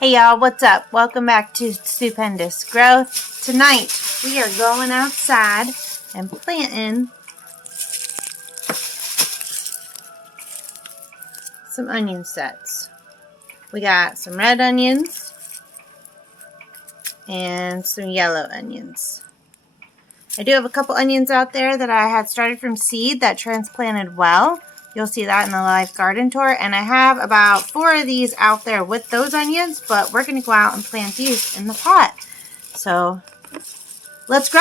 Hey y'all, what's up? Welcome back to Stewpendous Growth. Tonight we are going outside and planting some onion sets. We got some red onions and some yellow onions. I do have a couple onions out there that I had started from seed that transplanted well. You'll see that in the live garden tour. And I have about 4 of these out there with those onions, but we're going to go out and plant these in the pot. So let's grow.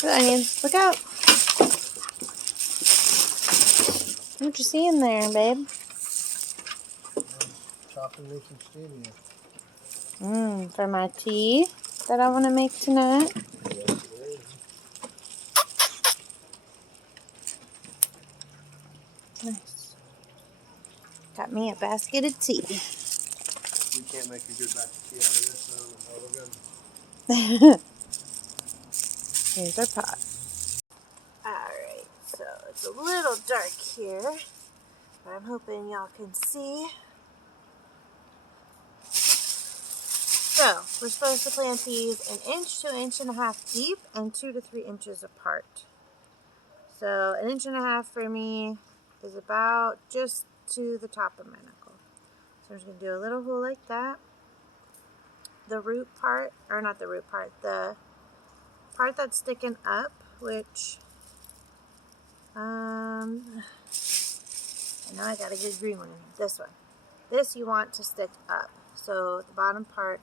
The onions, look out. What you see in there, babe? Chopping me some stevia. For my tea that I want to make tonight. Yes, it is. Nice. Got me a basket of tea. You can't make a good batch of tea out of this, so we're good. Here's our pot. Alright, so it's a little dark here, but I'm hoping y'all can see. So, we're supposed to plant these 1 inch to 1.5 inches deep and 2 to 3 inches apart. So 1.5 inches for me is about just to the top of my knuckle. So I'm just going to do a little hole like that. The root part, or not the root part, the part that's sticking up, which, I know I got a good green one in here. This one. This you want to stick up. So the bottom part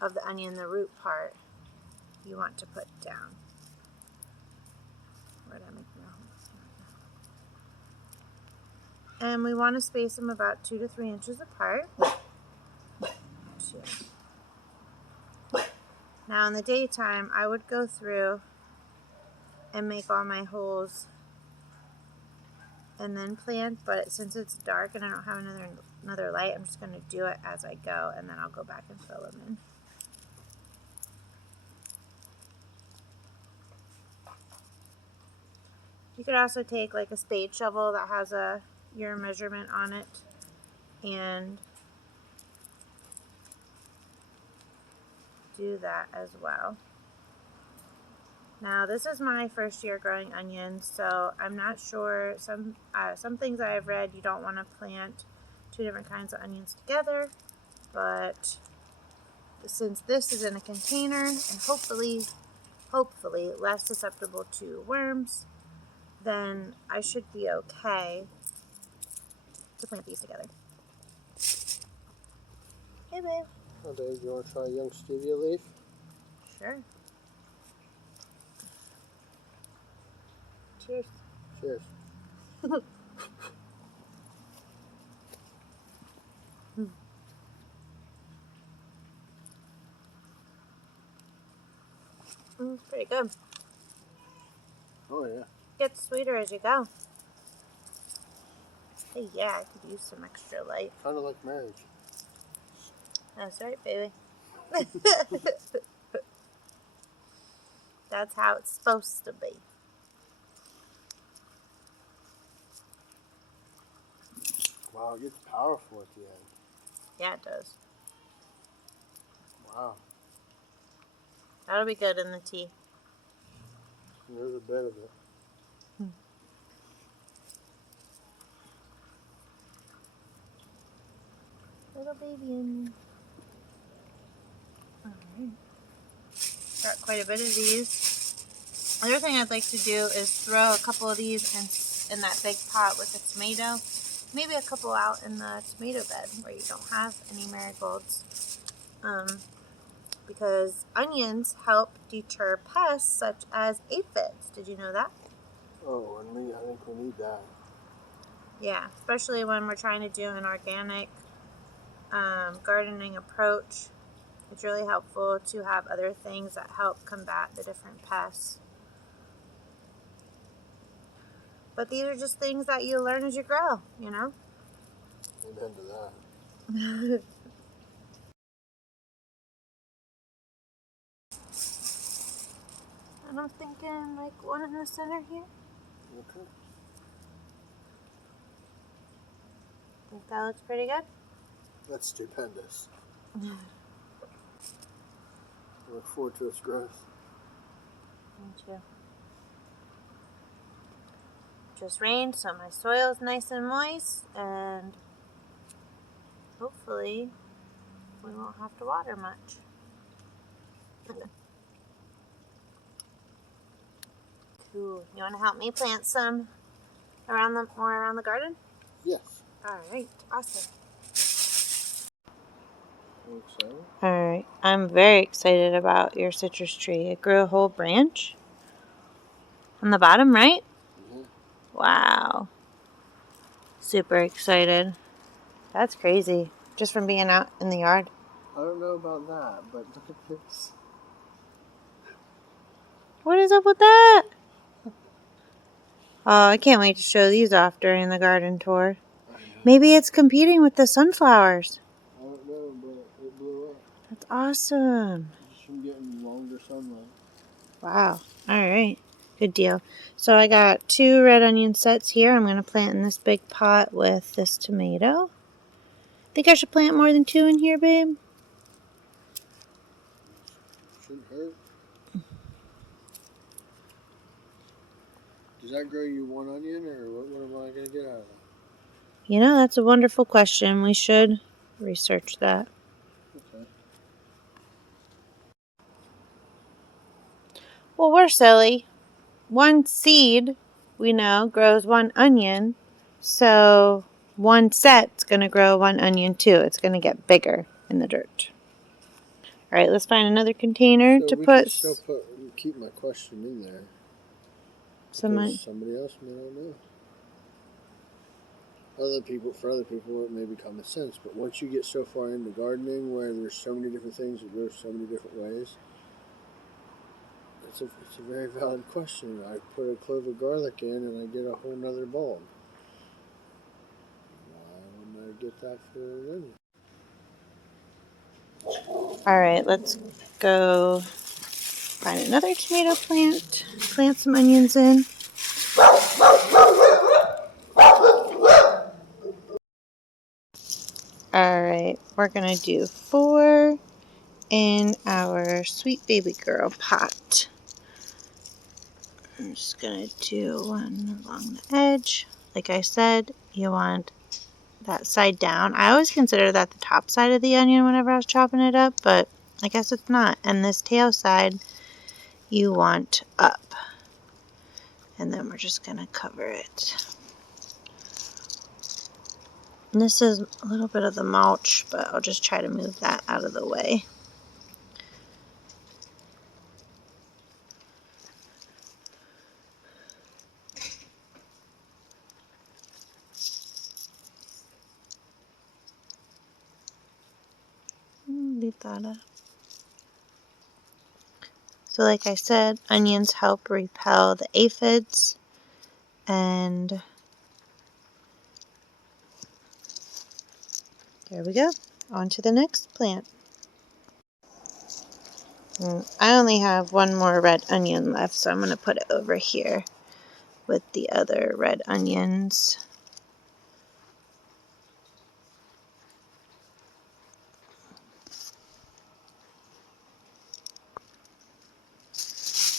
of the onion, the root part, you want to put down. Where did I make my hole? And we want to space them about 2 to 3 inches apart. Now in the daytime, I would go through and make all my holes and then plant, but since it's dark and I don't have another light, I'm just going to do it as I go, and then I'll go back and fill them in. You could also take like a spade shovel that has your measurement on it and do that as well. Now this is my first year growing onions, so I'm not sure. Some things I have read, you don't want to plant 2 different kinds of onions together, but since this is in a container and hopefully less susceptible to worms, then I should be okay to plant these together. Hey babe. Oh, Dave, you want to try a young stevia leaf? Sure. Cheers. Cheers. Pretty good. Oh, yeah. Gets sweeter as you go. Hey, yeah, I could use some extra light. Kind of like marriage. That's right, baby. That's how it's supposed to be. Wow, it gets powerful at the end. Yeah, it does. Wow. That'll be good in the tea. There's a bit of it. Little baby in. Alright. Got quite a bit of these. The other thing I'd like to do is throw a couple of these in that big pot with the tomato. Maybe a couple out in the tomato bed where you don't have any marigolds. Because onions help deter pests such as aphids. Did you know that? Oh, and I think we need that. Yeah, especially when we're trying to do an organic gardening approach. It's really helpful to have other things that help combat the different pests. But these are just things that you learn as you grow, you know? Amen to that. And I'm thinking like one in the center here. Okay. Think that looks pretty good? That's stupendous. I look forward to its growth. Me too. Just rained, so my soil is nice and moist, and hopefully we won't have to water much. Cool. You want to help me plant some more around the garden? Yes. All right. Awesome. Are you excited? All right. I'm very excited about your citrus tree. It grew a whole branch on the bottom, right? Mm-hmm. Wow. Super excited. That's crazy. Just from being out in the yard. I don't know about that, but look at this. What is up with that? Oh, I can't wait to show these off during the garden tour. I know. Maybe it's competing with the sunflowers. I don't know, but it blew up. That's awesome. Just from getting longer sunlight. Wow. All right. Good deal. So I got 2 red onion sets here. I'm going to plant in this big pot with this tomato. Think I should plant more than 2 in here, babe? Shouldn't hurt. Does that grow you one onion, or what am I going to get out of it? You know, that's a wonderful question. We should research that. Okay. Well, we're silly. 1 seed, we know, grows 1 onion. So 1 set's going to grow 1 onion too. It's going to get bigger in the dirt. All right, let's find another container So to we put. can still keep my question in there. Somebody else may not know. For other people, it may be common sense. But once you get so far into gardening, where there's so many different things that grow so many different ways, it's a very valid question. I put a clove of garlic in, and I get a whole nother bulb. Why wouldn't I get that for an onion? All right, let's go find another tomato plant, plant some onions in. All right, we're going to do 4 in our sweet baby girl pot. I'm just going to do 1 along the edge. Like I said, you want that side down. I always consider that the top side of the onion whenever I was chopping it up, but I guess it's not. And this tail side, you want up. And then we're just going to cover it. And this is a little bit of the mulch, but I'll just try to move that out of the way. So like I said, onions help repel the aphids, and there we go. On to the next plant. I only have 1 more red onion left, so I'm going to put it over here with the other red onions.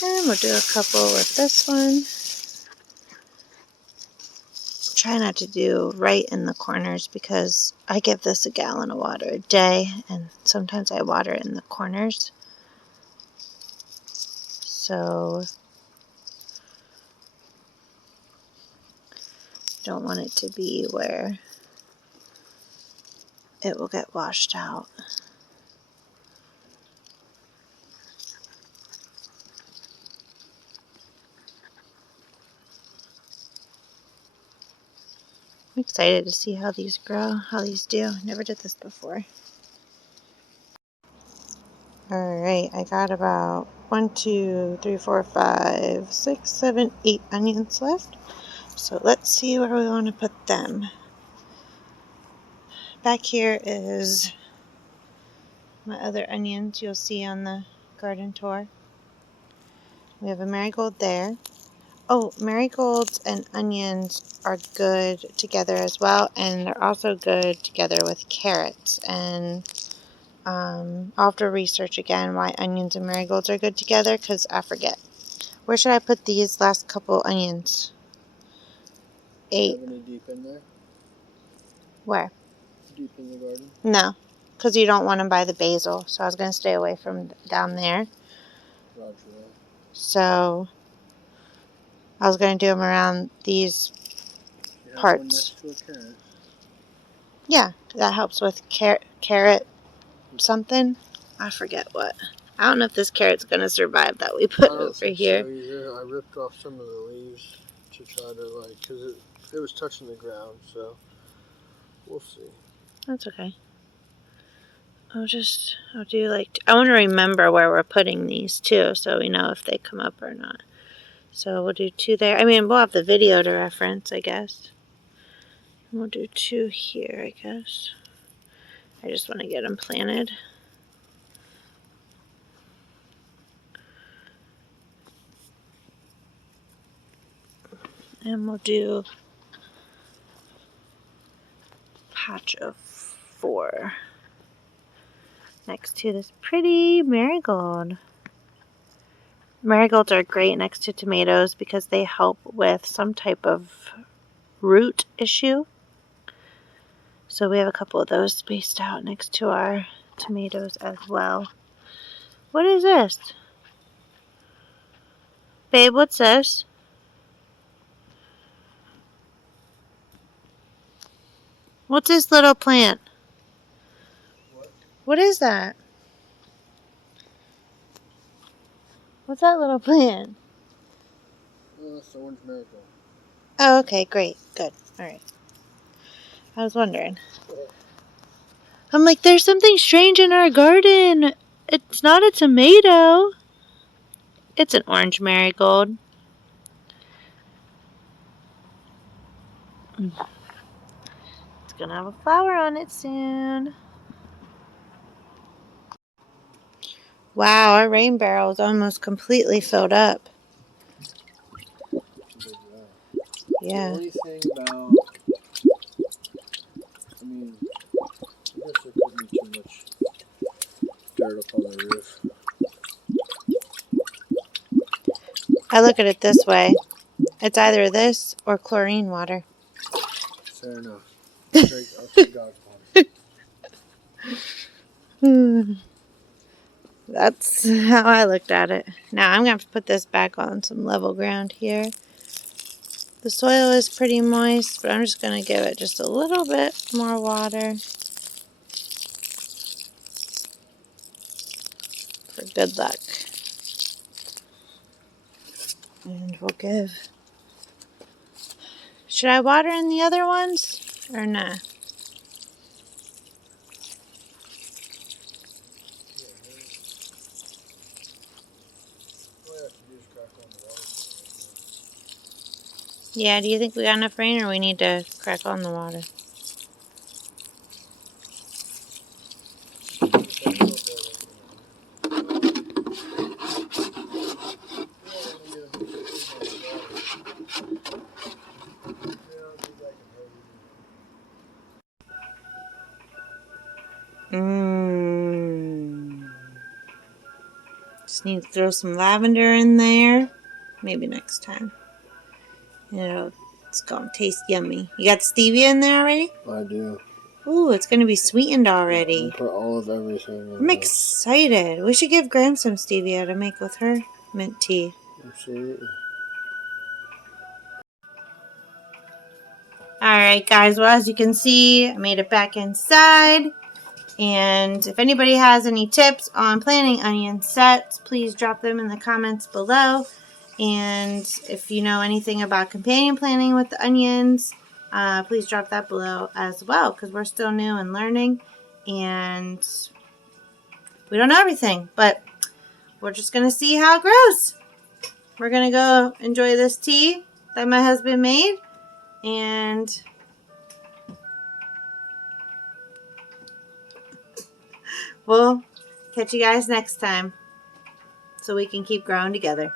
And we'll do a couple with this one. Try not to do right in the corners because I give this a gallon of water a day, and sometimes I water in the corners. So don't want it to be where it will get washed out. I'm excited to see how these grow, how these do. Never did this before. Alright, I got about 1, 2, 3, 4, 5, 6, 7, 8 onions left. So let's see where we want to put them. Back here is my other onions you'll see on the garden tour. We have a marigold there. Oh, marigolds and onions are good together as well, and they're also good together with carrots. And I'll have to research again why onions and marigolds are good together, because I forget. Where should I put these last couple onions? 8. Have any deep in there? Where? Deep in the garden? No, because you don't want them by the basil, so I was going to stay away from down there. Roger that. So I was going to do them around these parts. One next to a carrot. Yeah, that helps with carrot something. I forget what. I don't know if this carrot's going to survive that we put over here. So either. I ripped off some of the leaves to try to because it was touching the ground, so we'll see. That's okay. I'll do I want to remember where we're putting these too, so we know if they come up or not. So we'll do 2 there. I mean, we'll have the video to reference, I guess. We'll do 2 here, I guess. I just want to get them planted. And we'll do a patch of 4 next to this pretty marigold. Marigolds are great next to tomatoes because they help with some type of root issue. So we have a couple of those spaced out next to our tomatoes as well. What is this? Babe, what's this? What's this little plant? What is that? What's that little plant? It's orange marigold. Oh, okay, great. Good. All right. I was wondering. I'm like, there's something strange in our garden. It's not a tomato. It's an orange marigold. It's gonna have a flower on it soon. Wow, our rain barrel is almost completely filled up. Yeah. The only thing about, I mean, I guess there couldn't be too much dirt up on the roof. I look at it this way. It's either this or chlorine water. Fair enough. I'll take God's water. That's how I looked at it. Now I'm going to have to put this back on some level ground here. The soil is pretty moist, but I'm just going to give it just a little bit more water for good luck. And we'll give... Should I water in the other ones or not? Yeah, do you think we got enough rain or we need to crack on the water? Just need to throw some lavender in there. Maybe next time. It's going to taste yummy. You got stevia in there already? I do. Ooh, it's going to be sweetened already. Put all of everything in. I'm excited. We should give Graham some stevia to make with her mint tea. Absolutely. Alright guys, well as you can see, I made it back inside. And if anybody has any tips on planting onion sets, please drop them in the comments below. And if you know anything about companion planting with the onions, please drop that below as well, because we're still new and learning and we don't know everything, but we're just going to see how it grows. We're going to go enjoy this tea that my husband made, and we'll catch you guys next time so we can keep growing together.